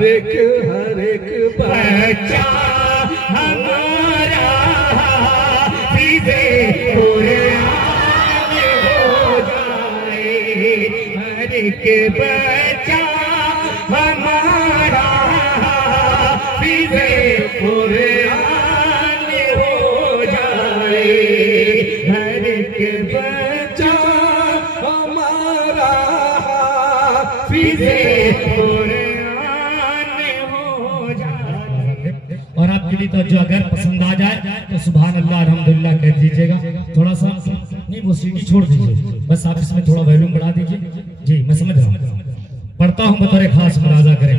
हर एक बच्चा हमारा हाफिज़े कुरान हो जाए। हर एक बच्चा हमारा हाफिज़े कुरान हो जाए। हर एक बच्चा हमारा हाफिज़े कुरान हो जाए। और आपके लिए तो जो अगर पसंद आ जाए तो सुभान अल्लाह अल्हम्दुलिल्लाह कह दीजिएगा। थोड़ा सा नहीं वो सीटी छोड़ दीजिए, बस आप इसमें थोड़ा वॉल्यूम बढ़ा दीजिए। जी मैं समझ रहा हूँ, पढ़ता हूँ बतौर खास मुलाजा करें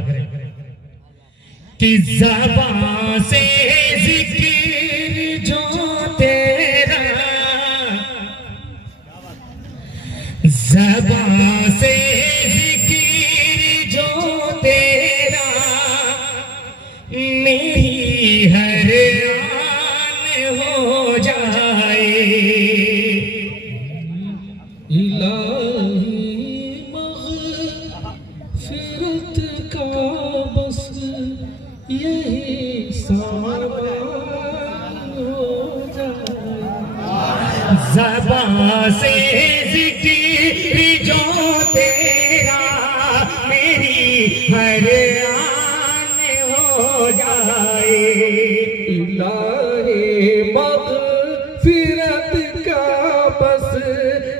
कि ज़बान से ज़िक्र जो तेरा, ज़बान से ज़िक्र जो तेरा मेरी हर आन हो जाए। इलाही मग़फ़िरत का बस यही सामान हो जाए। ज़बान से ज़िक्र जो तेरा मेरी हर आन हो जाए। इलाही मग़फ़िरत का बस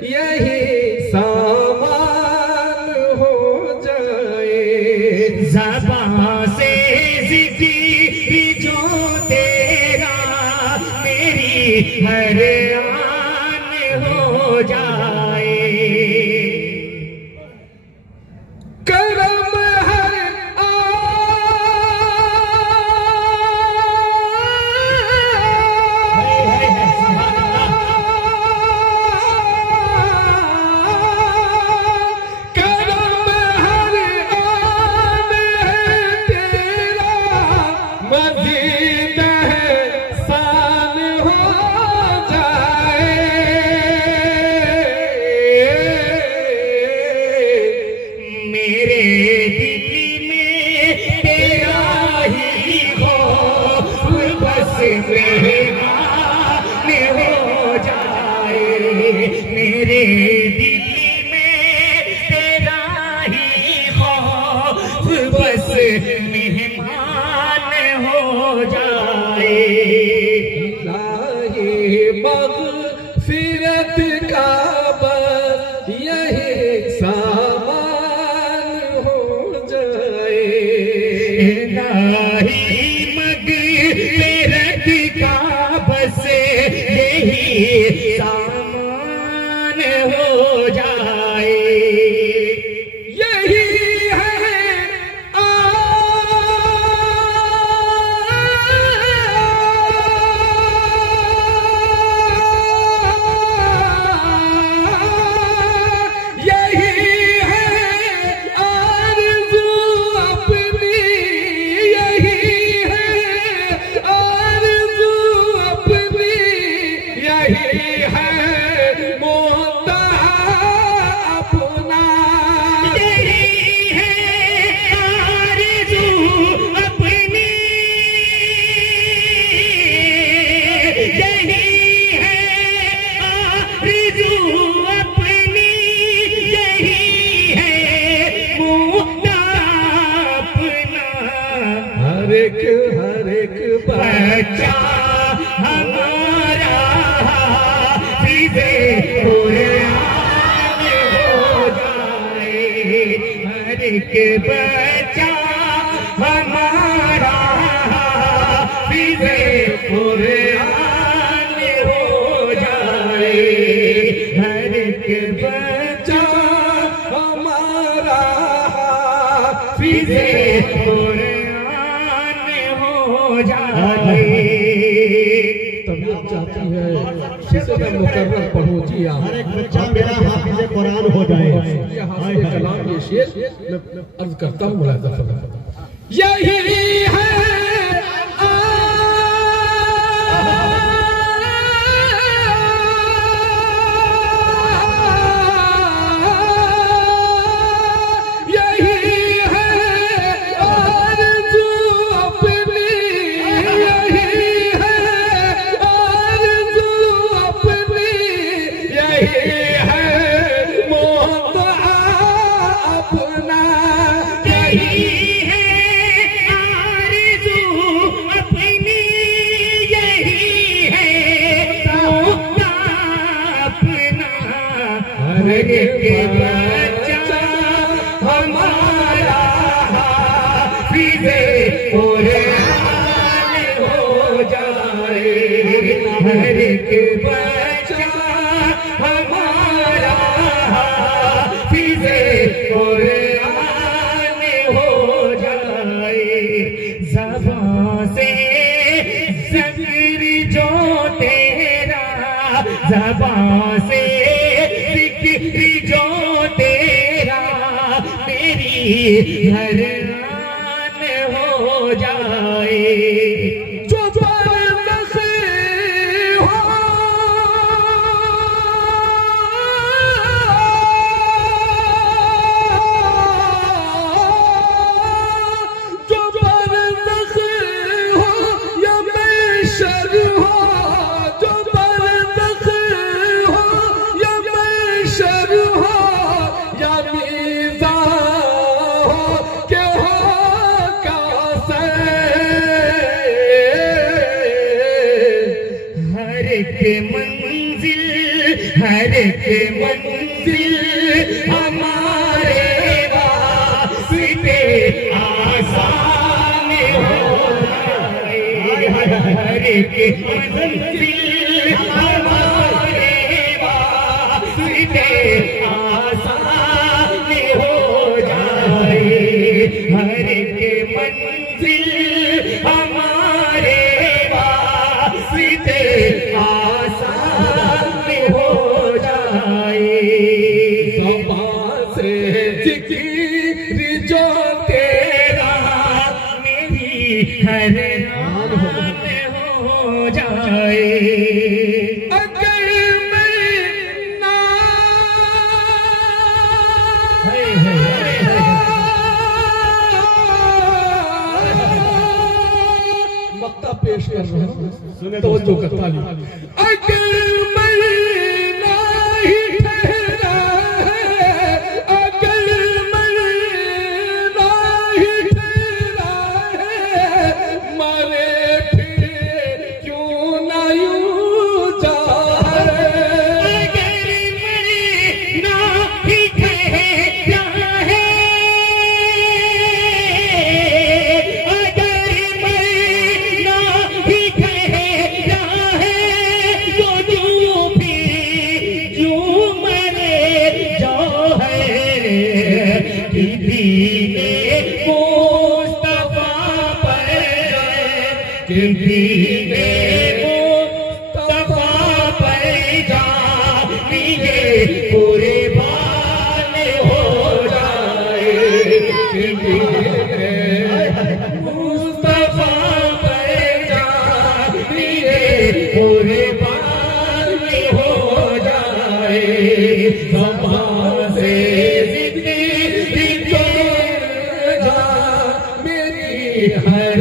यही सामान हो जाए। ज़बान से ज़िक्र जो तेरा मेरी हर आन हो जाए। करम हर करम हर आन है तेरा मज़ीद एहसान हो जाए। मेरे दिल में तेरा ही खौफ बस मेहमान हो जाए। मेरे दिल में तेरा ही खौफ बस मेहमान हो जाए। इलाही मग़फ़िरत का बस यही सामान हो जाए। इलाही मग़फ़िरत का बस यही सामान हो जाए। यही है यही है आरज़ू अपनी, यही है आरज़ू अपनी, यही है मुद्दा अपना। यही है आरज़ू अपनी, यही है आरज़ू अपनी, यही है मुद्दा अपना। हर एक बच्चा हमारा हाफिज़े कुरान हो जाए। हर एक बच्चा हमारा हाफिज़े कुरान हो जाए। हर एक बच्चा हमारा हाफिज़े कुरान हो जाए। तबीयत चाहती है किसी का मुकर्रर पढ़ो जी आप। हर एक बच्चा मेरा हाफिज़े कुरान हो जाए। ये हाफिज़े कलाम ये शेर मैं अर्ज करता हूँ मुलाज़ा फरमाइए। यही है यही है फिज़े कुरान हो जाए, हर एक बच्चा हमारा फिज़े कुरान हो जाए। ज़बां से ज़िक्र जो तेरा, ज़बां से ज़िक्र जो तेरा, मेरी हर आन हो जाए। जो बरदख़्त हो, जो बरदख़्त हो या बेशर हो, जो बरदख़्त हो या बेशर हो, या मीज़ा हो के हो कासे, हर एक मंजिल, हर एक मंजिल हमारे वास्ते आसान हो जाए, हर एक मंजिल हमारे वास्ते आसान हो जाए, हर एक मंजिल हमारे वास्ते आसान हो जाए। ज़बां से ज़िक्र जो तेरा, मेरी हर आन हो जाए। अगर मैं ना मक्ता पेश कर रहे हैं, तवज्जो का ताली। अगर मैं नहीं ठहरा है, अगर मैं नहीं ठहरा है, मारे फिर क्यों ना यूं जाए। अगर मैं नहीं ठहरा है, अगर मैं नहीं ठहरा है, तो यूं भी यूं मरे जो है, कि दीने मुस्तफा पर जाए, कि दीने मुस्तफा पर जानिए कुर्बान हो जाए, कि दीने मुस्तफा पर जानिए कुर्बान हो जाए। ज़बां से ज़िक्र जो जा, मेरी हर